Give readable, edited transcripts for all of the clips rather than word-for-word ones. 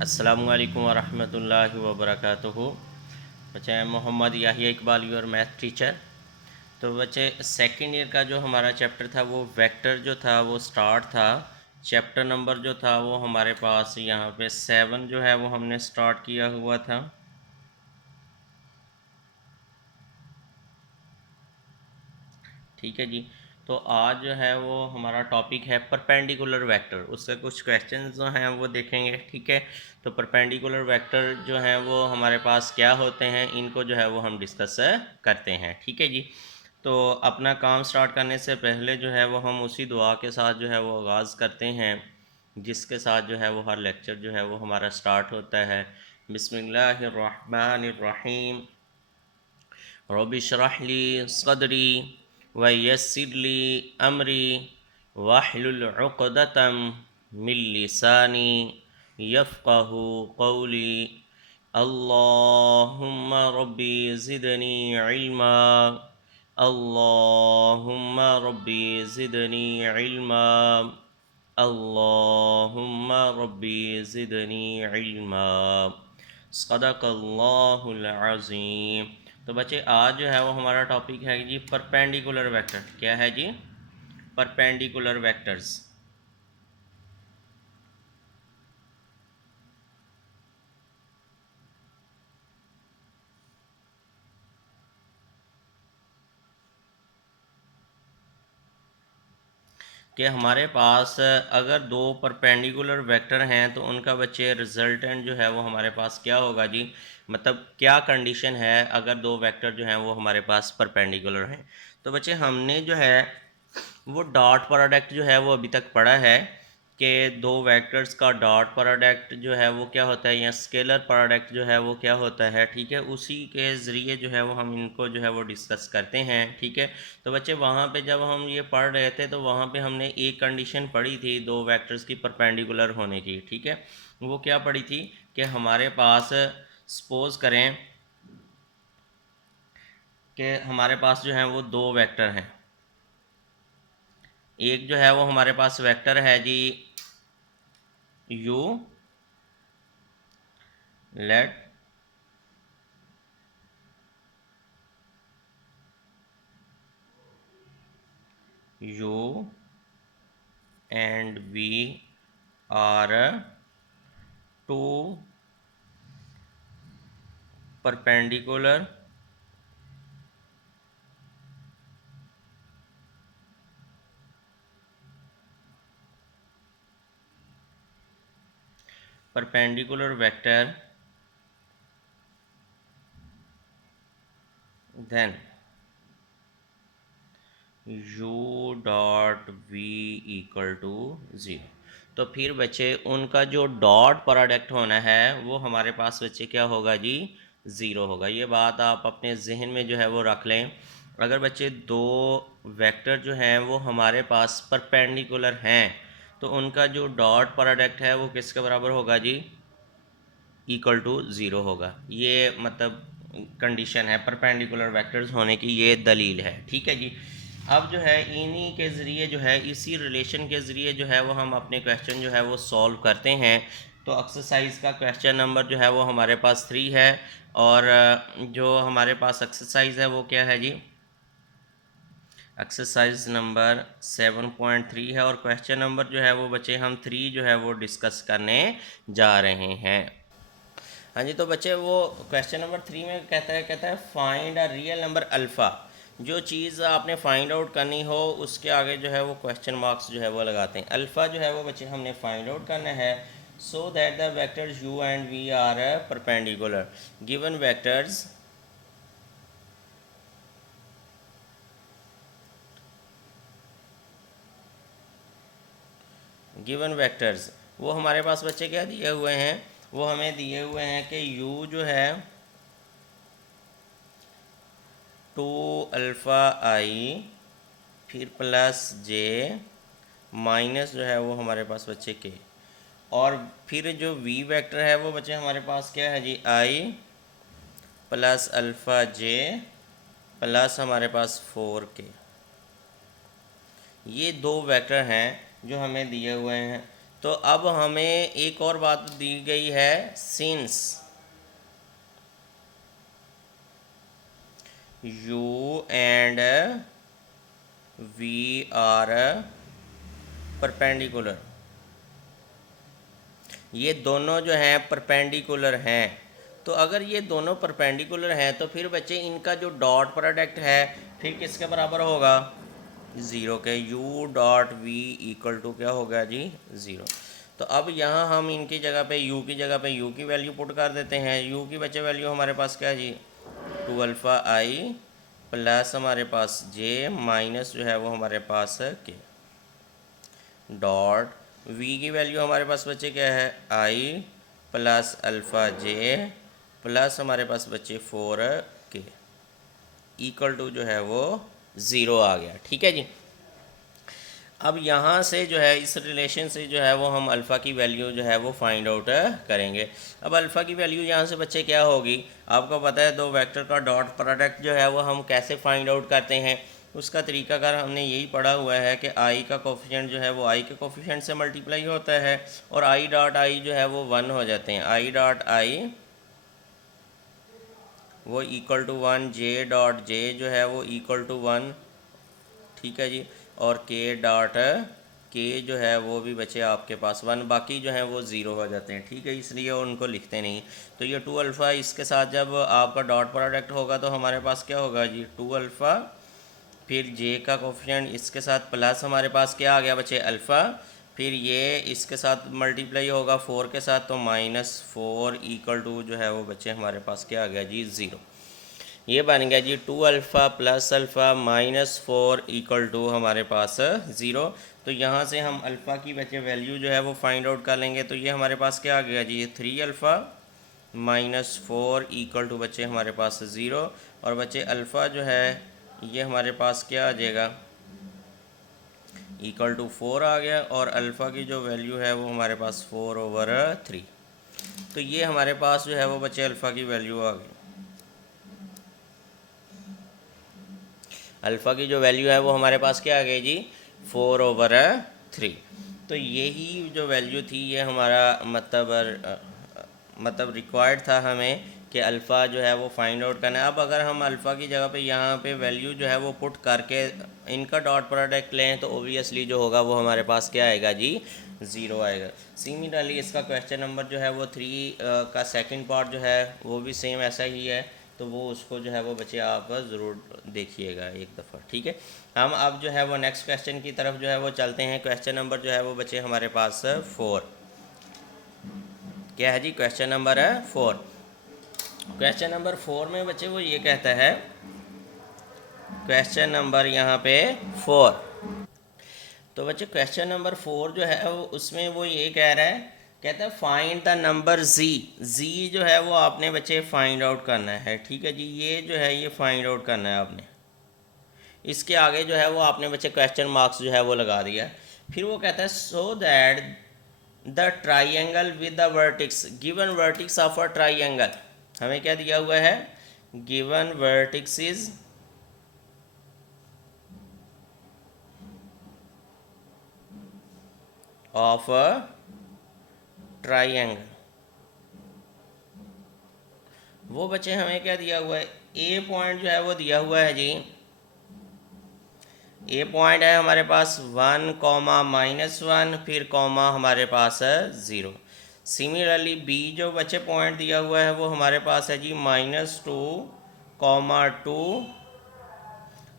अस्सलामुअलैकुम वरहमतुल्लाहि वबरकातुहू। बच्चे Mohammad Yahiya Iqbal your math teacher. तो बच्चे सेकंड ईयर का जो हमारा चैप्टर था वो वेक्टर जो था वो स्टार्ट था। चैप्टर नंबर जो था वो हमारे पास यहाँ पे 7 जो है वो हमने स्टार्ट किया हुआ था। ठीक है जी। तो आज जो है वो हमारा टॉपिक है परपेंडिकुलर वेक्टर, उससे कुछ क्वेश्चंस जो हैं वो देखेंगे। ठीक है। तो परपेंडिकुलर वेक्टर जो हैं वो हमारे पास क्या होते हैं, इनको जो है वो हम डिस्कस करते हैं। ठीक है जी। तो अपना काम स्टार्ट करने से पहले जो है वो हम उसी दुआ के साथ जो है वो आगाज़ करते हैं जिसके साथ जो है वो हर लेक्चर जो है वो हमारा स्टार्ट होता है। बिस्मिल्लाहिर्रहमानिर्रहीम। रब्बि इश्रह ली सदरी व यस्सिर ली अमरी वाहलुल उक़दतम मिन लिसानी यफ़क़हू क़ौली। अल्लाहुम्मा रब्बी ज़िदनी इल्मा। अल्लाहुम्मा रब्बी ज़िदनी इल्मा। अल्लाहुम्मा रब्बी ज़िदनी इल्मा। सदक़ल्लाहुल अज़ीम। तो बच्चे आज जो है वो हमारा टॉपिक है जी परपेंडिकुलर वेक्टर। क्या है जी? Perpendicular vectors. कि हमारे पास अगर दो परपेंडिकुलर वेक्टर हैं तो उनका बच्चे रिजल्टेंट जो है वो हमारे पास क्या होगा जी? मतलब क्या कंडीशन है अगर दो वेक्टर जो हैं वो हमारे पास परपेंडिकुलर हैं। तो बच्चे हमने जो है वो डॉट प्रोडक्ट जो है वो अभी तक पढ़ा है कि दो वेक्टर्स का डॉट प्रोडक्ट जो है वो क्या होता है, या स्केलर प्रोडक्ट जो है वो क्या होता है। ठीक है। उसी के ज़रिए जो है वो हम इनको जो है वो डिस्कस करते हैं। ठीक है। तो बच्चे वहाँ पे जब हम ये पढ़ रहे थे तो वहाँ पे हमने एक कंडीशन पढ़ी थी दो वेक्टर्स की परपेंडिकुलर होने की। ठीक है। वो क्या पढ़ी थी कि हमारे पास सपोज़ करें कि हमारे पास जो है वो दो वेक्टर हैं। एक जो है वो हमारे पास वेक्टर है जी u, let u and v are two perpendicular vector, then u dot v equal to zero. तो फिर बच्चे उनका जो डॉट प्रोडक्ट होना है वो हमारे पास बच्चे क्या होगा जी? ज़ीरो होगा। ये बात आप अपने जहन में जो है वो रख लें। अगर बच्चे दो वेक्टर जो हैं वो हमारे पास परपेंडिकुलर हैं तो उनका जो डॉट प्रोडक्ट है वो किसके बराबर होगा जी? इक्वल टू ज़ीरो होगा। ये मतलब कंडीशन है परपेंडिकुलर वेक्टर्स होने की, ये दलील है। ठीक है जी। अब जो है इन्हीं के ज़रिए जो है इसी रिलेशन के ज़रिए जो है वो हम अपने क्वेश्चन जो है वो सॉल्व करते हैं। तो एक्सरसाइज का क्वेश्चन नंबर जो है वो हमारे पास 3 है और जो हमारे पास एक्सरसाइज है वो क्या है जी? एक्सरसाइज नंबर 7.3 है और क्वेश्चन नंबर जो है वो बच्चे हम 3 जो है वो डिस्कस करने जा रहे हैं। हाँ जी। तो बच्चे वो क्वेश्चन नंबर 3 में कहता है find a real number alpha. जो चीज़ आपने फाइंड आउट करनी हो उसके आगे जो है वो क्वेश्चन मार्क्स जो है वो लगाते हैं। अल्फ़ा जो है वो बच्चे हमने फाइंड आउट करना है so that the vectors u and v are perpendicular. Given vectors वो हमारे पास बच्चे क्या दिए हुए हैं? वो हमें दिए हुए हैं कि u जो है 2 अल्फ़ा i फिर प्लस j माइनस जो है वो हमारे पास बच्चे के, और फिर जो v वेक्टर है वो बच्चे हमारे पास क्या है जी? i plus alpha j plus हमारे पास 4k। ये दो वेक्टर हैं जो हमें दिए हुए हैं। तो अब हमें एक और बात दी गई है, since u and v are perpendicular, ये दोनों जो हैं परपेंडिकुलर हैं। तो अगर ये दोनों परपेंडिकुलर हैं तो फिर बच्चे इनका जो डॉट प्रोडक्ट है फिर किसके बराबर होगा, ज़ीरो के। u dot v equal to क्या होगा जी, ज़ीरो। तो अब यहाँ हम इनकी जगह पे u की जगह पे u की वैल्यू पुट कर देते हैं। u की बच्चे वैल्यू हमारे पास क्या है जी, 2 अल्फ़ा i प्लस हमारे पास j माइनस जो है वो हमारे पास k डॉट v की वैल्यू हमारे पास बच्चे क्या है, i plus alpha j plus हमारे पास बच्चे 4k इक्वल टू जो है वो ज़ीरो आ गया। ठीक है जी। अब यहाँ से जो है इस रिलेशन से जो है वो हम अल्फ़ा की वैल्यू जो है वो फाइंड आउट करेंगे। अब अल्फ़ा की वैल्यू यहाँ से बच्चे क्या होगी, आपको पता है दो वेक्टर का डॉट प्रोडक्ट जो है वो हम कैसे फाइंड आउट करते हैं। उसका तरीकाकार हमने यही पढ़ा हुआ है कि आई का कोफिशिएंट जो है वो आई के कोफिशिएंट से मल्टीप्लाई होता है और आई डॉट आई जो है वो 1 हो जाते हैं। आई डॉट आई वो equal to 1, J dot J जो है वो इक्वल टू 1, ठीक है जी। और के डॉट के जो है वो भी बचे आपके पास 1, बाकी जो है वो ज़ीरो हो जाते हैं। ठीक है, इसलिए उनको लिखते नहीं। तो ये 2 अल्फ़ा इसके साथ जब आपका डॉट प्रोडक्ट होगा तो हमारे पास क्या होगा जी, 2 अल्फ़ा, फिर जे का कोफिशिएंट इसके साथ प्लस हमारे पास क्या आ गया बचे अल्फ़ा, फिर ये इसके साथ मल्टीप्लाई होगा 4 के साथ तो -4 इक्वल टू जो है वो बच्चे हमारे पास क्या आ गया जी, ज़ीरो। ये बन गया जी 2 alpha plus alpha -4 equal to हमारे पास ज़ीरो। तो यहाँ से हम अल्फ़ा की बच्चे वैल्यू जो है वो फाइंड आउट कर लेंगे। तो ये हमारे पास क्या आ गया जी, 3 अल्फ़ा -4 इक्वल टू बच्चे हमारे पास ज़ीरो। और बच्चे अल्फ़ा जो है ये हमारे पास क्या आ जाएगा, इक्वल टू 4 आ गया। और अल्फ़ा की जो वैल्यू है वो हमारे पास 4/3। तो ये हमारे पास जो है वो बच्चे अल्फ़ा की वैल्यू आ गई। अल्फ़ा की जो वैल्यू है वो हमारे पास क्या आ गई जी, 4/3। तो यही जो वैल्यू थी ये हमारा मतलब रिक्वायर्ड था हमें कि अल्फ़ा जो है वो फाइंड आउट करना है। अब अगर हम अल्फ़ा की जगह पे यहाँ पे वैल्यू जो है वो पुट करके इनका डॉट प्रोडक्ट लें तो ओबियसली जो होगा वो हमारे पास क्या आएगा जी, ज़ीरो आएगा। सिमिलरली इसका क्वेश्चन नंबर जो है वो 3 का सेकंड पार्ट जो है वो भी सेम ऐसा ही है। तो वो उसको जो है वो बच्चे आप ज़रूर देखिएगा एक दफ़ा। ठीक है, हम अब जो है वो नेक्स्ट क्वेश्चन की तरफ जो है वो चलते हैं। क्वेश्चन नंबर जो है वो बच्चे हमारे पास 4 क्या है जी, क्वेश्चन नंबर 4। क्वेश्चन नंबर 4 में बच्चे वो ये कहता है, क्वेश्चन नंबर यहाँ पे 4। तो बच्चे क्वेश्चन नंबर 4 जो है वो उसमें वो ये कह रहा है, कहता है फाइंड द नंबर जी जो है वो आपने बच्चे फाइंड आउट करना है। ठीक है जी, ये जो है ये फाइंड आउट करना है आपने। इसके आगे जो है वो आपने बच्चे क्वेश्चन मार्क्स जो है वो लगा दिया। फिर वो कहता है so that the triangle with the vertices, given vertices of a triangle, हमें क्या दिया हुआ है, given vertices is of a triangle. वो बच्चे हमें क्या दिया हुआ है, ए पॉइंट जो है वो दिया हुआ है जी। ए पॉइंट है हमारे पास 1, -1, फिर कॉमा हमारे पास है 0। सिमिलरली बी जो बच्चे पॉइंट दिया हुआ है वो हमारे पास है जी -2, 2,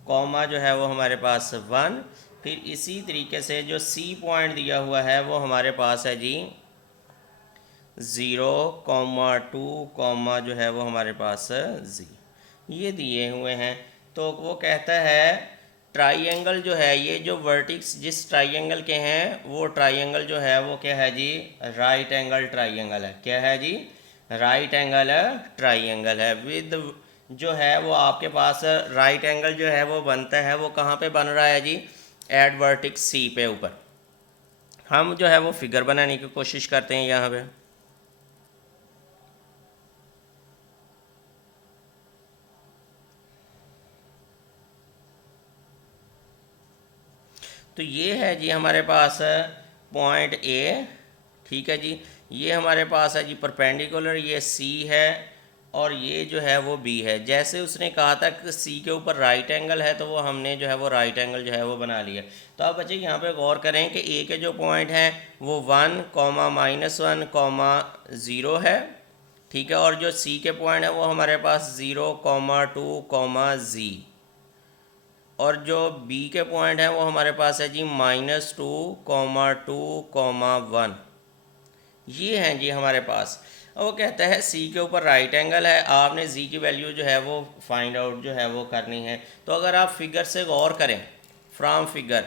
कॉमा जो है वो हमारे पास 1। फिर इसी तरीके से जो सी पॉइंट दिया हुआ है वो हमारे पास है जी 0, 2, कॉमा जो है वो हमारे पास जी, ये दिए हुए हैं। तो वो कहता है ट्राइंगल जो है, ये जो वर्टिक्स जिस ट्राइंगल के हैं वो ट्राइंगल जो है वो क्या है जी, राइट एंगल ट्राइंगल है। क्या है जी, राइट एंगल ट्राइंगल है। विद जो है वो आपके पास राइट एंगल जो है वो बनता है, वो कहाँ पे बन रहा है जी, एट वर्टिक्स सी पे ऊपर। हम जो है वो फिगर बनाने की कोशिश करते हैं यहाँ पे। तो ये है जी हमारे पास पॉइंट ए, ठीक है जी, ये हमारे पास है जी परपेंडिकुलर, ये सी है और ये जो है वो बी है। जैसे उसने कहा था कि सी के ऊपर राइट एंगल है, तो वो हमने जो है वो राइट एंगल जो है वो बना लिया। तो अब बच्चे यहाँ पे गौर करें कि ए के जो पॉइंट हैं वो 1, -1, 0 है, ठीक है, और जो सी के पॉइंट है वो हमारे पास 0, 2, जी, और जो बी के पॉइंट हैं वो हमारे पास है जी -2, 2, 1। ये हैं जी हमारे पास। और वो कहता है सी के ऊपर राइट एंगल है, आपने जी की वैल्यू जो है वो फाइंड आउट जो है वो करनी है। तो अगर आप फिगर से गौर करें, फ्रॉम फिगर,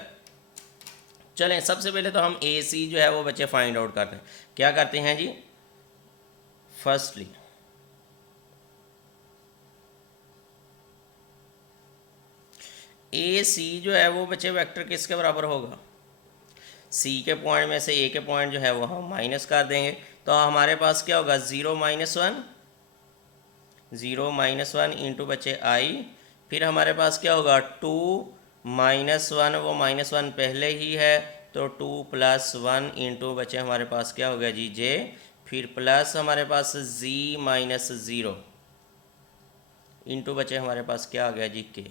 चलें सबसे पहले तो हम ए सी जो है वो बच्चे फाइंड आउट करते हैं। क्या करते हैं जी, फर्स्टली ए सी जो है वो बच्चे वेक्टर किसके बराबर होगा, सी के पॉइंट में से ए के पॉइंट जो है वो हम माइनस कर देंगे। तो हमारे पास क्या होगा, 0, -1 इंटू बच्चे आई, फिर हमारे पास क्या होगा 2, -1, वो -1 पहले ही है, तो 2 + 1 इंटू बच्चे हमारे पास क्या होगा जी जे, फिर प्लस हमारे पास जी -0 इंटू बच्चे हमारे पास क्या आ गया जी के।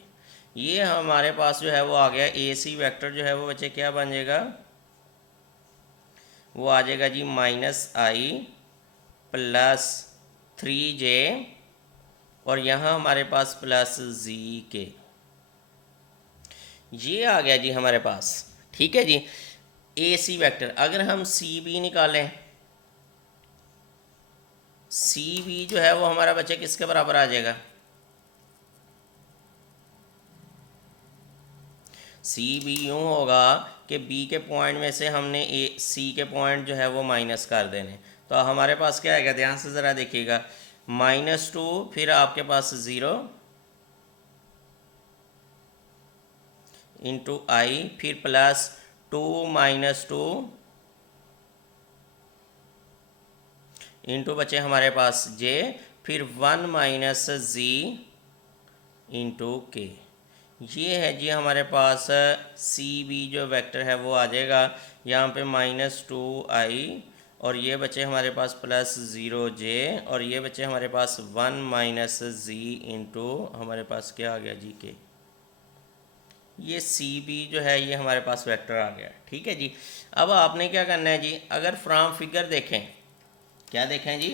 ये हमारे पास जो है वो आ गया ए सी वैक्टर जो है वो बच्चे क्या बन जाएगा, वो आ जाएगा जी -i + 3j, और यहाँ हमारे पास +z, ये आ गया जी हमारे पास, ठीक है जी ए सी वैक्टर। अगर हम सी बी निकालें, सी बी जो है वो हमारा बच्चे किसके बराबर आ जाएगा, सी बी यूँ होगा कि बी के पॉइंट में से हमने ए सी के पॉइंट जो है वो माइनस कर देने। तो हमारे पास क्या आएगा, ध्यान से ज़रा देखिएगा, -2, फिर आपके पास 0 इंटू आई, फिर +2 - 2 इंटू बचे हमारे पास जे, फिर 1 - z इंटू के। ये है जी हमारे पास सी बी जो वेक्टर है वो आ जाएगा यहाँ पे -2i, और ये बचे हमारे पास +0j, और ये बचे हमारे पास 1 - z इंटू हमारे पास क्या आ गया जी के। ये सी बी जो है ये हमारे पास वेक्टर आ गया, ठीक है जी। अब आपने क्या करना है जी, अगर फ्रॉम फिगर देखें, क्या देखें जी,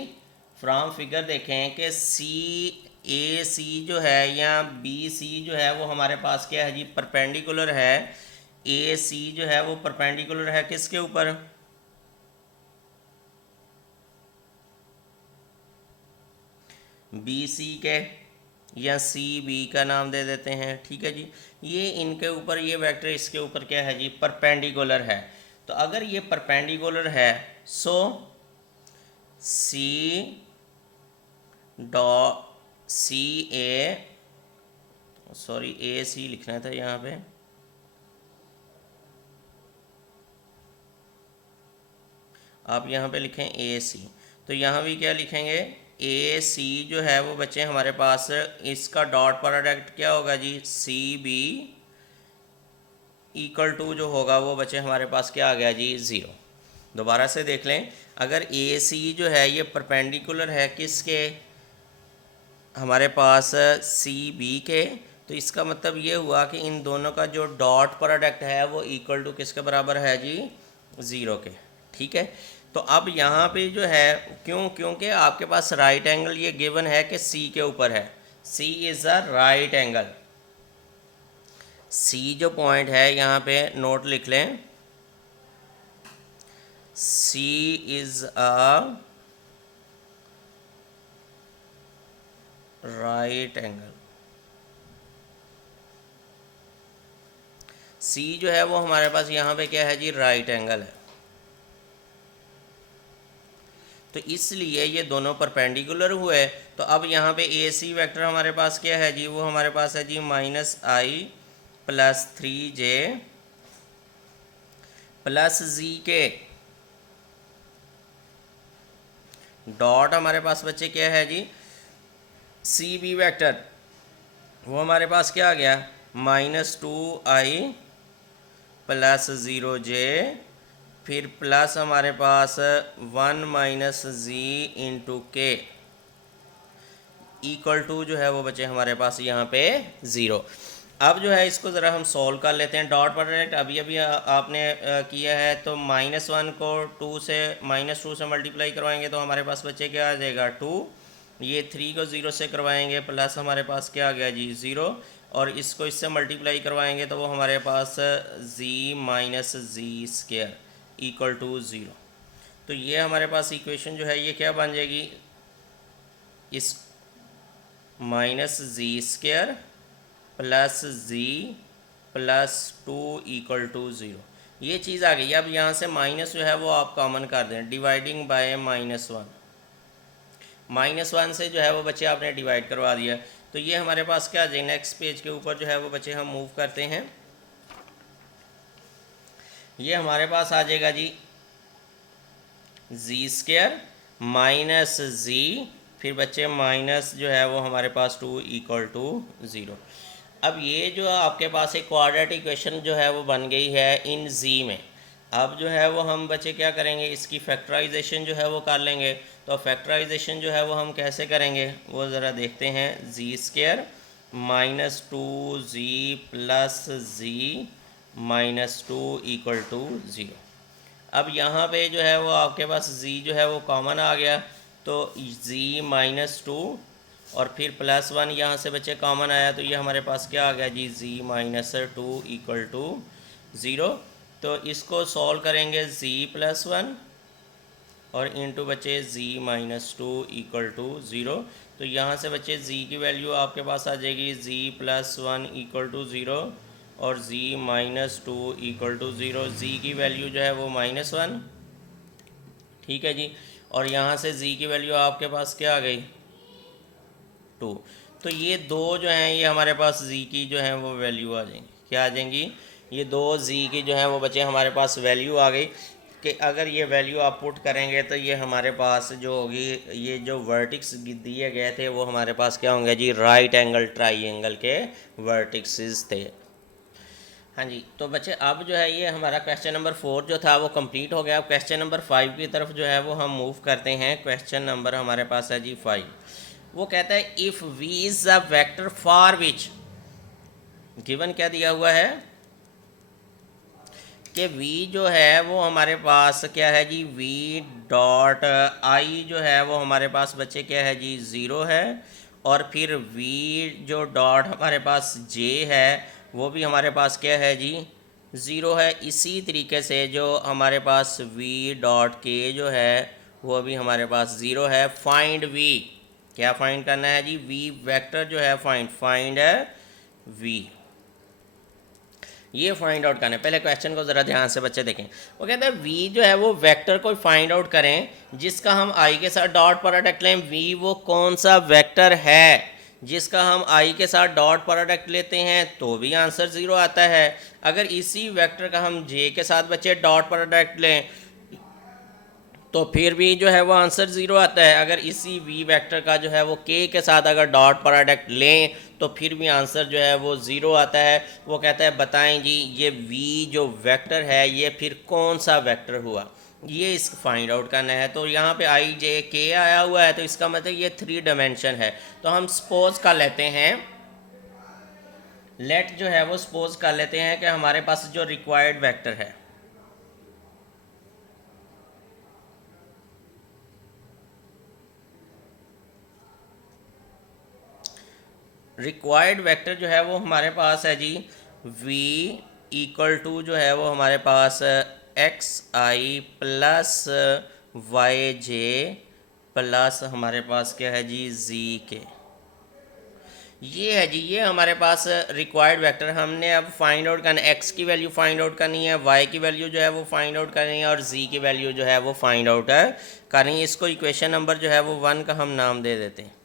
फ्रॉम फिगर देखें कि सी ए सी जो है या बी सी जो है वो हमारे पास क्या है जी, परपेंडिकुलर है। ए सी जो है वो परपेंडिकुलर है किसके ऊपर, बी सी के, या सी बी का नाम दे देते हैं, ठीक है जी। ये इनके ऊपर, ये वेक्टर इसके ऊपर क्या है जी, परपेंडिकुलर है। तो अगर ये परपेंडिकुलर है, सो सी ए, सॉरी ए सी लिखना था यहाँ पे, आप यहाँ पे लिखें ए सी, तो यहाँ भी क्या लिखेंगे, ए सी जो है वो बच्चे हमारे पास इसका डॉट प्रोडक्ट क्या होगा जी, सी बी = जो होगा वो बच्चे हमारे पास क्या आ गया जी, 0। दोबारा से देख लें, अगर ए सी जो है ये परपेंडिकुलर है किसके, हमारे पास सी बी के, तो इसका मतलब ये हुआ कि इन दोनों का जो डॉट प्रोडक्ट है वो = किसके बराबर है जी, 0 के, ठीक है। तो अब यहाँ पे जो है, क्योंकि आपके पास राइट एंगल ये गिवन है कि सी के ऊपर है, सी इज़ अ राइट एंगल। सी जो पॉइंट है यहाँ पे नोट लिख लें, सी इज़ अ राइट एंगल। सी जो है वो हमारे पास यहाँ पे क्या है जी, राइट एंगल है। तो इसलिए ये दोनों परपेंडिकुलर हुए। तो अब यहाँ पे ए सी वैक्टर हमारे पास क्या है जी, वो हमारे पास है जी -i + 3j + z के डॉट हमारे पास बच्चे क्या है जी, सी बी वैक्टर, वो हमारे पास क्या आ गया, -2i + 0j फिर प्लस हमारे पास 1 माइनस जी इंटू के इक्वल टू जो है वो बचे हमारे पास यहाँ पे 0। अब जो है इसको ज़रा हम सॉल्व कर लेते हैं। डॉट प्रोडक्ट अभी अभी आपने किया है, तो -1 को -2 से मल्टीप्लाई करवाएंगे तो हमारे पास बचे क्या आ जाएगा 2। ये 3 को 0 से करवाएंगे प्लस हमारे पास क्या आ गया जी 0, और इसको इससे मल्टीप्लाई करवाएंगे तो वो हमारे पास z minus z square equal to 0। तो ये हमारे पास इक्वेशन जो है ये क्या बन जाएगी, इस minus z square plus z plus 2 equal to 0, ये चीज़ आ गई। अब यहाँ से माइनस जो है वो आप कॉमन कर दें, डिवाइडिंग बाय -1, -1 से जो है वो बच्चे आपने डिवाइड करवा दिया। तो ये हमारे पास क्या आ जाए, नेक्स्ट पेज के ऊपर जो है वो बच्चे हम मूव करते हैं, ये हमारे पास आ जाएगा जी जी स्क्वायर माइनस जी, फिर बच्चे माइनस जो है वो हमारे पास 2 इक्वल टू 0। अब ये जो आपके पास एक क्वाड्रेटिक इक्वेशन जो है वो बन गई है इन जी में। अब जो है वो हम बच्चे क्या करेंगे, इसकी फैक्टराइजेशन जो है वो कर लेंगे। तो फैक्टराइजेशन जो है वो हम कैसे करेंगे वो ज़रा देखते हैं। G square minus 2z plus G minus 2 equal to 0। अब यहाँ पे जो है वो आपके पास z जो है वो कॉमन आ गया, तो z माइनस 2 और फिर +1 यहाँ से बच्चे कॉमन आया, तो ये हमारे पास क्या आ गया जी z माइनस 2 इक्वल टू 0। तो इसको सॉल्व करेंगे z प्लस 1 और इंटू बच्चे z माइनस 2 इक्वल टू 0। तो यहाँ से बच्चे z की वैल्यू आपके पास आ जाएगी z प्लस 1 इक्वल टू 0 और z minus 2 equal to 0। z की वैल्यू जो है वो -1, ठीक है जी, और यहाँ से z की वैल्यू आपके पास क्या आ गई 2। तो ये दो जो हैं ये हमारे पास z की जो है वो वैल्यू आ जाएंगी, क्या आ जाएंगी, ये दो z की जो है वो बच्चे हमारे पास वैल्यू आ गई। कि अगर ये वैल्यू आप पुट करेंगे तो ये हमारे पास जो होगी, ये जो वर्टिक्स दिए गए थे वो हमारे पास क्या होंगे जी, राइट एंगल ट्राइंगल के वर्टिक्सेस थे। हाँ जी, तो बच्चे अब जो है ये हमारा क्वेश्चन नंबर 4 जो था वो कंप्लीट हो गया। अब क्वेश्चन नंबर 5 की तरफ जो है वो हम मूव करते हैं। क्वेश्चन नंबर हमारे पास है जी 5। वो कहता है if v is a vector for which, given क्या दिया हुआ है कि v जो है वो हमारे पास क्या है जी, v डॉट i जो है वो हमारे पास बच्चे क्या है जी 0 है, और फिर v जो डॉट हमारे पास j है वो भी हमारे पास क्या है जी 0 है। इसी तरीके से जो हमारे पास v डॉट k जो है वो भी हमारे पास 0 है। फाइंड v, क्या फाइंड करना है जी, v वेक्टर जो है फाइंड है v, ये फाइंड आउट करना है। पहले क्वेश्चन को ज़रा ध्यान से बच्चे देखें। वो कहता है v जो है वो वेक्टर को फाइंड आउट करें जिसका हम i के साथ डॉट प्रोडक्ट लें। v वो कौन सा वेक्टर है जिसका हम i के साथ डॉट प्रोडक्ट लेते हैं तो भी आंसर 0 आता है। अगर इसी वेक्टर का हम j के साथ बच्चे डॉट प्रोडक्ट लें तो फिर भी जो है वो आंसर 0 आता है। अगर इसी v वेक्टर का जो है वो k के साथ अगर डॉट प्रोडक्ट लें तो फिर भी आंसर जो है वो 0 आता है। वो कहता है बताएं जी ये v जो वेक्टर है ये फिर कौन सा वेक्टर हुआ, ये इस फाइंड आउट करना है। तो यहाँ पे i j k आया हुआ है तो इसका मतलब ये 3 डायमेंशन है। तो हम सपोज कर लेते हैं, लेट जो है वो सपोज कर लेते हैं कि हमारे पास जो रिक्वायर्ड वेक्टर है, रिक्वायर्ड वेक्टर जो है वो हमारे पास है जी v इक्वल टू जो है वो हमारे पास xi प्लस वाई जे प्लस हमारे पास क्या है जी z के, ये है जी, ये हमारे पास रिक्वायर्ड वेक्टर। हमने अब फाइंड आउट करना है, x की वैल्यू फाइंड आउट करनी है, y की वैल्यू जो है वो फाइंड आउट करनी है और z की वैल्यू जो है वो फाइंड आउट करनी है। इसको इक्वेशन नंबर जो है वो 1 का हम नाम दे देते हैं,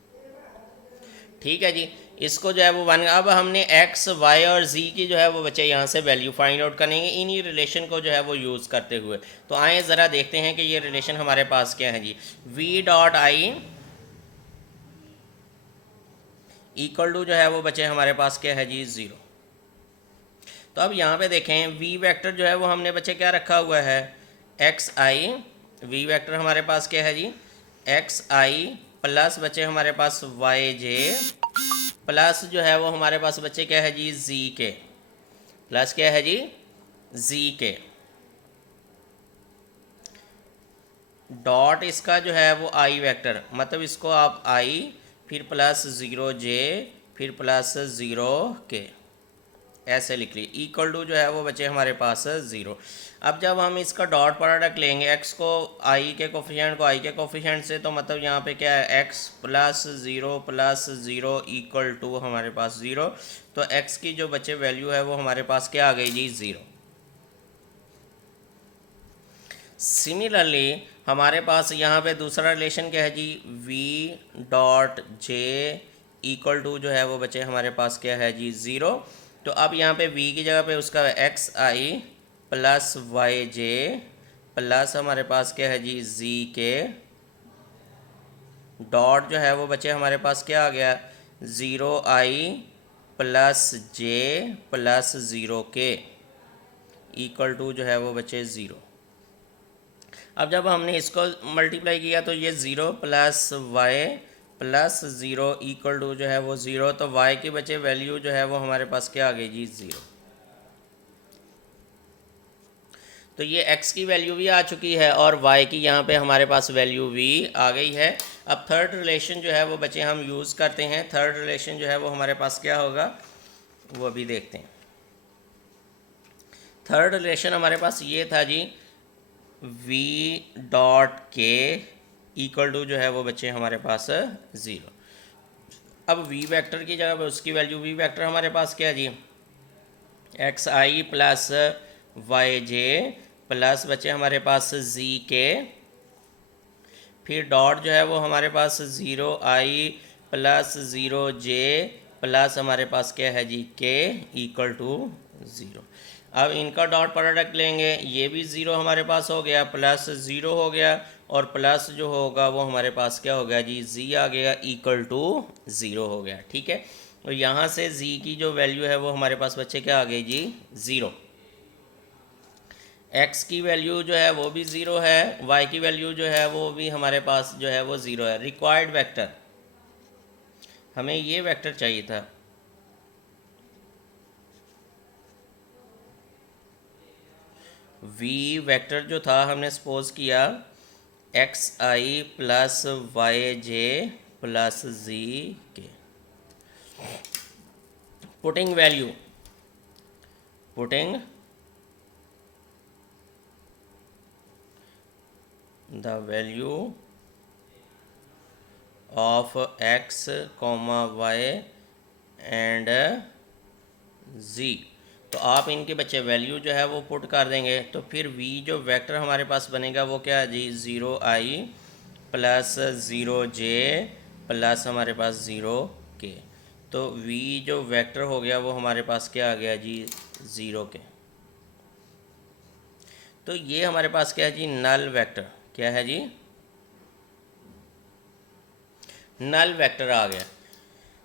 ठीक है जी। इसको जो है वो 1, अब हमने x y और z की जो है वो बच्चे यहाँ से वैल्यू फाइंड आउट करेंगे इन्हीं रिलेशन को जो है वो यूज़ करते हुए। तो आए ज़रा देखते हैं कि ये रिलेशन हमारे पास क्या है जी। v dot I equal to जो है वो बच्चे हमारे पास क्या है जी 0। तो अब यहाँ पे देखें v वेक्टर जो है वो हमने बच्चे क्या रखा हुआ है, एक्स आई, वी वेक्टर हमारे पास क्या है जी, एक्स आई प्लस बचे हमारे पास वाई जे प्लस जो है वो हमारे पास बचे क्या है जी, जी के, प्लस क्या है जी, जी के, डॉट इसका जो है वो आई वेक्टर, मतलब इसको आप आई फिर प्लस 0 जे फिर प्लस 0 के ऐसे लिख ली, इक्वल टू जो है वो बचे हमारे पास 0। अब जब हम इसका डॉट प्रोडक्ट लेंगे एक्स को आई के कोफिशिएंट को आई के कोफिशिएंट से, तो मतलब यहाँ पे क्या है, एक्स प्लस 0 इक्वल टू हमारे पास 0, तो एक्स की जो बचे वैल्यू है वो हमारे पास क्या आ गई जी, 0। सिमिलरली हमारे पास यहाँ पे दूसरा रिलेशन क्या है जी, v dot J equal to जो है वो बचे हमारे पास क्या है जी, 0। तो अब यहाँ पे v की जगह पे उसका एक्स आई प्लस वाई जे प्लस हमारे पास क्या है जी, z के, डॉट जो है वो बचे हमारे पास क्या आ गया, 0i plus J plus 0k equal to जो है वो बचे 0। अब जब हमने इसको मल्टीप्लाई किया तो ये 0 plus Y plus 0 equal to जो है वो 0, तो y की बचे वैल्यू जो है वो हमारे पास क्या आ गई जी, 0। तो ये x की वैल्यू भी आ चुकी है और y की यहाँ पे हमारे पास वैल्यू भी आ गई है। अब थर्ड रिलेशन जो है वो बच्चे हम यूज़ करते हैं। थर्ड रिलेशन जो है वो हमारे पास क्या होगा वो अभी देखते हैं। थर्ड रिलेशन हमारे पास ये था जी, v डॉट के इक्वल टू जो है वो बच्चे हमारे पास 0। अब v वेक्टर की जगह पे उसकी वैल्यू, v वेक्टर हमारे पास क्या है जी, एक्स आई प्लस वाई जे प्लस बचे हमारे पास z के, फिर डॉट जो है वो हमारे पास 0i प्लस 0j प्लस हमारे पास क्या है जी, के इक्वल टू 0। अब इनका डॉट प्रोडक्ट लेंगे, ये भी 0 हमारे पास हो गया प्लस 0 हो गया और प्लस जो होगा वो हमारे पास क्या हो गया जी, z आ गया इक्वल टू 0 हो गया। ठीक है, तो यहाँ से z की जो वैल्यू है वो हमारे पास बच्चे क्या आ गई जी, 0। x की वैल्यू जो है वो भी 0 है, y की वैल्यू जो है वो भी हमारे पास जो है वो 0 है। रिक्वायर्ड वेक्टर, हमें ये वेक्टर चाहिए था, v वेक्टर जो था हमने सपोज किया एक्स आई प्लस वाई जे प्लस जी के, putting value, putting the value of x, y and z, तो आप इनके बच्चे वैल्यू जो है वो पुट कर देंगे, तो फिर v जो वेक्टर हमारे पास बनेगा वो क्या है जी, 0i प्लस 0j प्लस हमारे पास 0k, तो v जो वेक्टर हो गया वो हमारे पास क्या आ गया जी, 0k। तो ये हमारे पास क्या है जी, नल वेक्टर, क्या है जी, नल वेक्टर आ गया।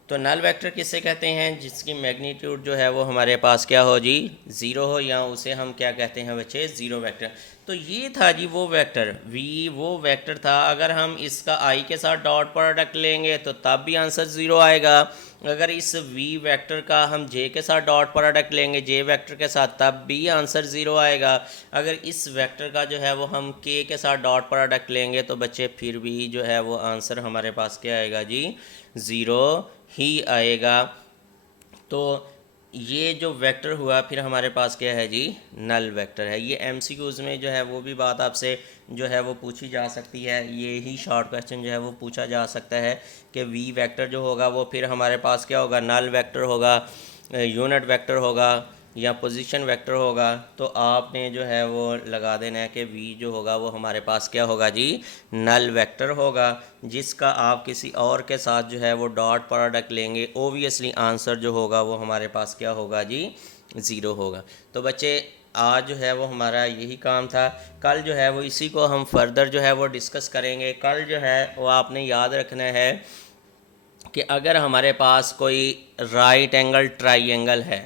तो नल वेक्टर किससे कहते हैं, जिसकी मैग्नीट्यूड जो है वो हमारे पास क्या हो जी, 0 हो, या उसे हम क्या कहते हैं बच्चे, 0 वेक्टर। तो ये था जी वो वेक्टर, v वो वेक्टर था। अगर हम इसका i के साथ डॉट प्रोडक्ट लेंगे तो तब भी आंसर 0 आएगा। अगर इस v वेक्टर का हम j के साथ डॉट प्रोडक्ट लेंगे j वेक्टर के साथ, तब भी आंसर 0 आएगा। अगर इस वेक्टर का जो है वो हम k के साथ डॉट प्रोडक्ट लेंगे तो बच्चे फिर भी जो है वो आंसर हमारे पास क्या आएगा जी, 0 ही आएगा। तो ये जो वेक्टर हुआ फिर हमारे पास क्या है जी, नल वेक्टर है। ये एमसीक्यूज़ में जो है वो भी बात आपसे जो है वो पूछी जा सकती है, ये ही शॉर्ट क्वेश्चन जो है वो पूछा जा सकता है कि वी वेक्टर जो होगा वो फिर हमारे पास क्या होगा, नल वेक्टर होगा, यूनिट वेक्टर होगा या पोजीशन वेक्टर होगा। तो आपने जो है वो लगा देना है कि v जो होगा वो हमारे पास क्या होगा जी, नल वेक्टर होगा, जिसका आप किसी और के साथ जो है वो डॉट प्रोडक्ट लेंगे, ओबियसली आंसर जो होगा वो हमारे पास क्या होगा जी, 0 होगा। तो बच्चे आज जो है वो हमारा यही काम था। कल जो है वो इसी को हम फर्दर जो है वो डिस्कस करेंगे। कल जो है वो आपने याद रखना है कि अगर हमारे पास कोई राइट एंगल ट्राइंगल है,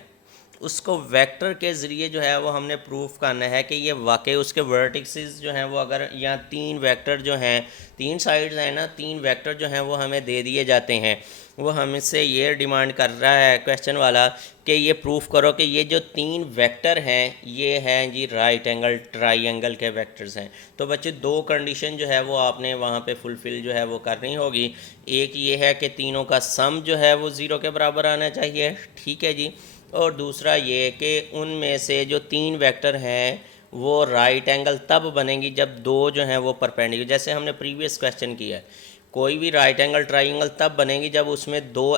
उसको वेक्टर के ज़रिए जो है वो हमने प्रूफ करना है कि ये वाकई उसके वर्टिक्सेस जो हैं वो अगर यहाँ तीन वेक्टर जो हैं, तीन साइड्स हैं ना, तीन वेक्टर जो हैं वो हमें दे दिए जाते हैं। वो हमसे ये डिमांड कर रहा है क्वेश्चन वाला कि ये प्रूफ करो कि ये जो तीन वेक्टर हैं ये हैं जी राइट एंगल ट्राइंगल के वेक्टर्स हैं। तो बच्चे दो कंडीशन जो है वो आपने वहाँ पे फुलफ़िल जो है वो करनी होगी। एक ये है कि तीनों का सम जो है वो ज़ीरो के बराबर आना चाहिए, ठीक है जी। और दूसरा ये कि उनमें से जो तीन वेक्टर हैं वो राइट एंगल तब बनेंगी जब दो जो हैं वो परपेंडिकुलर, जैसे हमने प्रीवियस क्वेश्चन किया है, कोई भी राइट एंगल ट्राइंगल तब बनेगी जब उसमें दो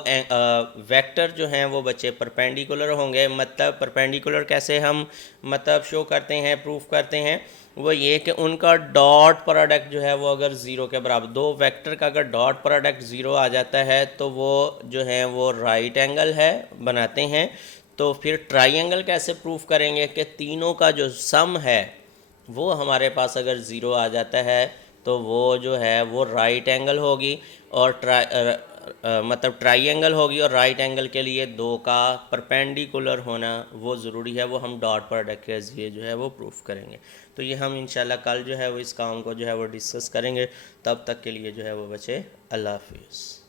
वेक्टर जो हैं वो बच्चे परपेंडिकुलर होंगे। मतलब परपेंडिकुलर कैसे हम मतलब शो करते हैं, प्रूफ करते हैं, वो ये कि उनका डॉट प्रोडक्ट जो है वो अगर ज़ीरो के बराबर, दो वेक्टर का अगर डॉट प्रोडक्ट ज़ीरो आ जाता है तो वो जो है वो राइट एंगल है बनाते हैं। तो फिर ट्राइंगल कैसे प्रूफ करेंगे कि तीनों का जो सम है वो हमारे पास अगर ज़ीरो आ जाता है तो वो जो है वो राइट एंगल होगी। और मतलब ट्राइंगल होगी, और राइट एंगल के लिए दो का परपेंडिकुलर होना वो ज़रूरी है, वो हम डॉट प्रोडक्ट के ज़रिए जो है वो प्रूफ करेंगे। तो ये हम इंशाल्लाह कल जो है वो इस काम को जो है वो डिस्कस करेंगे। तब तक के लिए जो है वो बचे, अल्लाह हाफिज़।